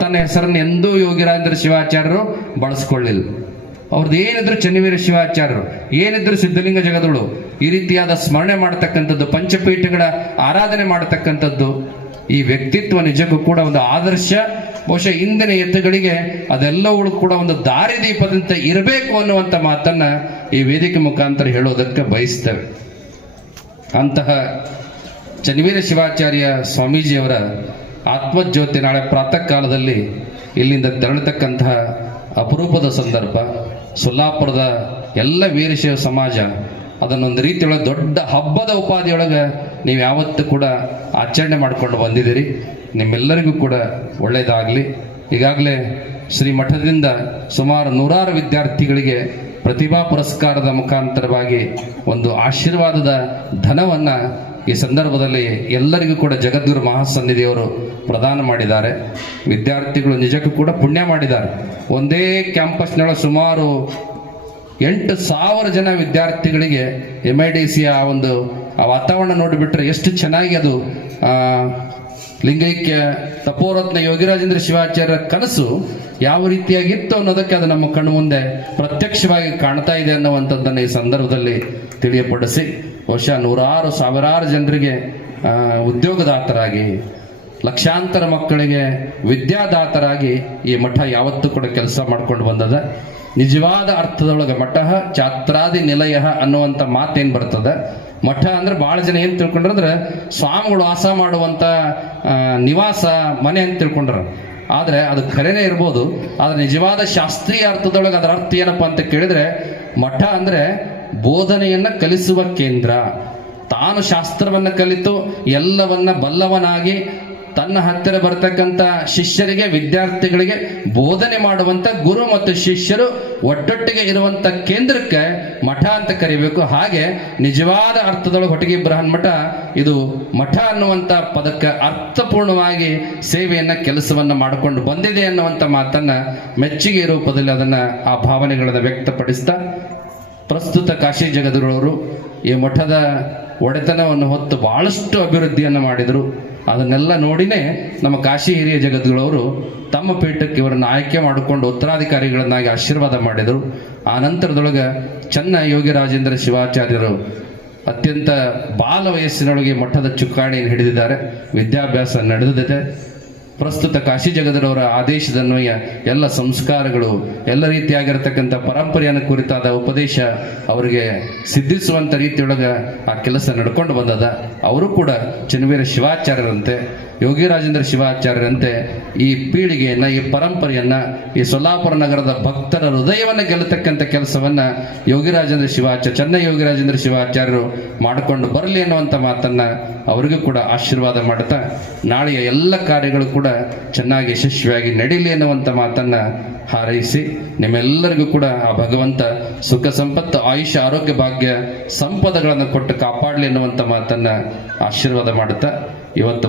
ತನ್ನ ಹೆಸರನ್ನು ಎಂದೂ ಯೋಗಿರಾಜೇಂದ್ರ ಶಿವಾಚಾರ್ಯರು ಬಳಸ್ಕೊಳ್ಳಿಲ್ಲ. ಅವ್ರದ್ದು ಏನಿದ್ರು ಚನ್ನವೀರ ಶಿವಾಚಾರ್ಯರು, ಏನಿದ್ರು ಸಿದ್ಧಲಿಂಗ ಜಗದ್ಗುರು, ಈ ರೀತಿಯಾದ ಸ್ಮರಣೆ ಮಾಡತಕ್ಕಂಥದ್ದು, ಪಂಚಪೀಠಗಳ ಆರಾಧನೆ ಮಾಡತಕ್ಕಂಥದ್ದು, ಈ ವ್ಯಕ್ತಿತ್ವ ನಿಜಕ್ಕೂ ಕೂಡ ಒಂದು ಆದರ್ಶ. ಬಹುಶಃ ಇಂದಿನ ಎತ್ತುಗಳಿಗೆ ಅದೆಲ್ಲವುಗಳು ಕೂಡ ಒಂದು ದಾರಿದೀಪದಂತೆ ಇರಬೇಕು ಅನ್ನುವಂಥ ಮಾತನ್ನ ಈ ವೇದಿಕೆ ಮುಖಾಂತರ ಹೇಳೋದಕ್ಕೆ ಬಯಸ್ತೇವೆ. ಅಂತಹ ಚನ್ನವೀರ ಶಿವಾಚಾರ್ಯ ಸ್ವಾಮೀಜಿಯವರ ಆತ್ಮಜ್ಯೋತಿ ನಾಳೆ ಪ್ರಾತಃ ಕಾಲದಲ್ಲಿ ಇಲ್ಲಿಂದ ತೆರಳತಕ್ಕಂತಹ ಅಪರೂಪದ ಸಂದರ್ಭ. ಸೊಲ್ಲಾಪುರದ ಎಲ್ಲ ವೀರಶೈವ ಸಮಾಜ ಅದನ್ನೊಂದು ರೀತಿಯೊಳಗೆ ದೊಡ್ಡ ಹಬ್ಬದ ಉಪಾಧಿಯೊಳಗೆ ನೀವು ಯಾವತ್ತೂ ಕೂಡ ಆಚರಣೆ ಮಾಡಿಕೊಂಡು ಬಂದಿದ್ದೀರಿ. ನಿಮ್ಮೆಲ್ಲರಿಗೂ ಕೂಡ ಒಳ್ಳೆಯದಾಗಲಿ. ಈಗಾಗಲೇ ಶ್ರೀ ಮಠದಿಂದ ಸುಮಾರು 100 ವಿದ್ಯಾರ್ಥಿಗಳಿಗೆ ಪ್ರತಿಭಾ ಪುರಸ್ಕಾರದ ಮುಖಾಂತರವಾಗಿ ಒಂದು ಆಶೀರ್ವಾದದ ಧನವನ್ನು ಈ ಸಂದರ್ಭದಲ್ಲಿ ಎಲ್ಲರಿಗೂ ಕೂಡ ಜಗದ್ಗುರು ಮಹಾಸನ್ನಿಧಿಯವರು ಪ್ರದಾನ ಮಾಡಿದ್ದಾರೆ. ವಿದ್ಯಾರ್ಥಿಗಳು ನಿಜಕ್ಕೂ ಕೂಡ ಪುಣ್ಯ ಮಾಡಿದ್ದಾರೆ. ಒಂದೇ ಕ್ಯಾಂಪಸ್ನೊಳಗೆ ಸುಮಾರು 8,000 ಜನ ವಿದ್ಯಾರ್ಥಿಗಳಿಗೆ MIDCಯ ಒಂದು ವಾತಾವರಣ ನೋಡಿಬಿಟ್ರೆ ಎಷ್ಟು ಚೆನ್ನಾಗಿ ಅದು ಲಿಂಗೈಕ್ಯ ತಪೋರತ್ನ ಯೋಗಿರಾಜೇಂದ್ರ ಶಿವಾಚಾರ್ಯರ ಕನಸು ಯಾವ ರೀತಿಯಾಗಿತ್ತು ಅನ್ನೋದಕ್ಕೆ ಅದು ನಮ್ಮ ಕಣ್ಣು ಮುಂದೆ ಪ್ರತ್ಯಕ್ಷವಾಗಿ ಕಾಣ್ತಾ ಇದೆ ಅನ್ನುವಂಥದ್ದನ್ನು ಈ ಸಂದರ್ಭದಲ್ಲಿ ತಿಳಿಯಪಡಿಸಿ, ಬಹುಶಃ 100,000 ಜನರಿಗೆ ಉದ್ಯೋಗದಾತರಾಗಿ, ಲಕ್ಷಾಂತರ ಮಕ್ಕಳಿಗೆ ವಿದ್ಯಾದಾತರಾಗಿ ಈ ಮಠ ಯಾವತ್ತೂ ಕೂಡ ಕೆಲಸ ಮಾಡ್ಕೊಂಡು ಬಂದದ. ನಿಜವಾದ ಅರ್ಥದೊಳಗೆ ಮಠ ಛಾತ್ರಾದಿ ನಿಲಯ ಅನ್ನುವಂಥ ಮಾತೇನು ಬರ್ತದೆ. ಮಠ ಅಂದ್ರೆ ಬಹಳ ಜನ ಏನು ತಿಳ್ಕೊಂಡ್ರ ಅಂದ್ರೆ ಸ್ವಾಮಿಗಳು ವಾಸ ಮಾಡುವಂಥ ನಿವಾಸ ಮನೆ ಅಂತ ತಿಳ್ಕೊಂಡ್ರ. ಆದರೆ ಅದು ಖರೇನೇ ಇರ್ಬೋದು. ಆದರೆ ನಿಜವಾದ ಶಾಸ್ತ್ರೀಯ ಅರ್ಥದೊಳಗೆ ಅದರ ಅರ್ಥ ಏನಪ್ಪ ಅಂತ ಕೇಳಿದ್ರೆ, ಮಠ ಅಂದ್ರೆ ಬೋಧನೆಯನ್ನ ಕಲಿಸುವ ಕೇಂದ್ರ. ತಾನು ಶಾಸ್ತ್ರವನ್ನ ಕಲಿತು ಎಲ್ಲವನ್ನ ಬಲ್ಲವನಾಗಿ ತನ್ನ ಹತ್ತಿರ ಬರತಕ್ಕಂಥ ಶಿಷ್ಯರಿಗೆ, ವಿದ್ಯಾರ್ಥಿಗಳಿಗೆ ಬೋಧನೆ ಮಾಡುವಂತ ಗುರು ಮತ್ತು ಶಿಷ್ಯರು ಒಟ್ಟೊಟ್ಟಿಗೆ ಇರುವಂತ ಕೇಂದ್ರಕ್ಕೆ ಮಠ ಅಂತ ಕರಿಬೇಕು. ಹಾಗೆ ನಿಜವಾದ ಅರ್ಥದೊಳಗೆ ಹೊಟಗಿ ಬೃಹನ್ ಮಠ ಇದು ಮಠ ಅನ್ನುವಂಥ ಪದಕ್ಕೆ ಅರ್ಥಪೂರ್ಣವಾಗಿ ಸೇವೆಯನ್ನ, ಕೆಲಸವನ್ನ ಮಾಡಿಕೊಂಡು ಬಂದಿದೆ ಅನ್ನುವಂಥ ಮಾತನ್ನ ಮೆಚ್ಚುಗೆ ರೂಪದಲ್ಲಿ ಅದನ್ನ ಆ ಭಾವನೆಗಳನ್ನು ವ್ಯಕ್ತಪಡಿಸ್ತಾ, ಪ್ರಸ್ತುತ ಕಾಶಿ ಜಗದ್ಗುರುವರು ಈ ಮಠದ ಒಡೆತನವನ್ನು ಹೊತ್ತು ಬಹಳಷ್ಟು ಅಭಿವೃದ್ಧಿಯನ್ನು ಮಾಡಿದರು. ಅದನ್ನೆಲ್ಲ ನೋಡಿನೇ ನಮ್ಮ ಕಾಶಿ ಹಿರಿಯ ಜಗದ್ಗುರುವರು ತಮ್ಮ ಪೀಠಕ್ಕೆ ಇವರನ್ನು ಆಯ್ಕೆ ಮಾಡಿಕೊಂಡು ಉತ್ತರಾಧಿಕಾರಿಗಳನ್ನಾಗಿ ಆಶೀರ್ವಾದ ಮಾಡಿದರು. ಆ ನಂತರದೊಳಗೆ ಚನ್ನ ಯೋಗಿರಾಜೇಂದ್ರ ಶಿವಾಚಾರ್ಯರು ಅತ್ಯಂತ ಬಾಲ ವಯಸ್ಸಿನೊಳಗೆ ಮಠದ ಚುಕ್ಕಾಣಿಯನ್ನು ಹಿಡಿದಿದ್ದಾರೆ. ವಿದ್ಯಾಭ್ಯಾಸ ನಡೆದಿದೆ. ಪ್ರಸ್ತುತ ಕಾಶಿ ಜಗದ್ಗುರುವರ ಆದೇಶದನ್ವಯ ಎಲ್ಲ ಸಂಸ್ಕಾರಗಳು, ಎಲ್ಲ ರೀತಿಯಾಗಿರತಕ್ಕಂಥ ಪರಂಪರೆಯನ್ನು ಕುರಿತಾದ ಉಪದೇಶ ಅವರಿಗೆ ಸಿದ್ಧಿಸುವಂಥ ರೀತಿಯೊಳಗೆ ಆ ಕೆಲಸ ನಡ್ಕೊಂಡು ಬಂದದ. ಅವರು ಕೂಡ ಚನ್ನವೀರ ಶಿವಾಚಾರ್ಯರಂತೆ, ಯೋಗಿರಾಜೇಂದ್ರ ಶಿವಾಚಾರ್ಯರಂತೆ ಈ ಪೀಳಿಗೆಯನ್ನ, ಈ ಪರಂಪರೆಯನ್ನ, ಈ ಸೊಲ್ಲಾಪುರ ನಗರದ ಭಕ್ತರ ಹೃದಯವನ್ನು ಗೆಲ್ಲತಕ್ಕಂಥ ಕೆಲಸವನ್ನ ಯೋಗಿರಾಜೇಂದ್ರ ಶಿವಾಚಾರ್ಯ, ಚನ್ನ ಯೋಗಿರಾಜೇಂದ್ರ ಶಿವಾಚಾರ್ಯರು ಮಾಡಿಕೊಂಡು ಬರಲಿ ಅನ್ನುವಂಥ ಮಾತನ್ನ ಅವರಿಗೂ ಕೂಡ ಆಶೀರ್ವಾದ ಮಾಡುತ್ತಾ, ನಾಳೆಯ ಎಲ್ಲ ಕಾರ್ಯಗಳು ಕೂಡ ಚೆನ್ನಾಗಿ ಯಶಸ್ವಿಯಾಗಿ ನಡೀಲಿ ಅನ್ನುವಂಥ ಮಾತನ್ನ ಹಾರೈಸಿ, ನಿಮ್ಮೆಲ್ಲರಿಗೂ ಕೂಡ ಆ ಭಗವಂತ ಸುಖ ಸಂಪತ್ತು, ಆಯುಷ್ಯ, ಆರೋಗ್ಯ, ಭಾಗ್ಯ, ಸಂಪದಗಳನ್ನು ಕೊಟ್ಟು ಕಾಪಾಡಲಿ ಅನ್ನುವಂಥ ಮಾತನ್ನ ಆಶೀರ್ವಾದ ಮಾಡುತ್ತಾ ಇವತ್ತು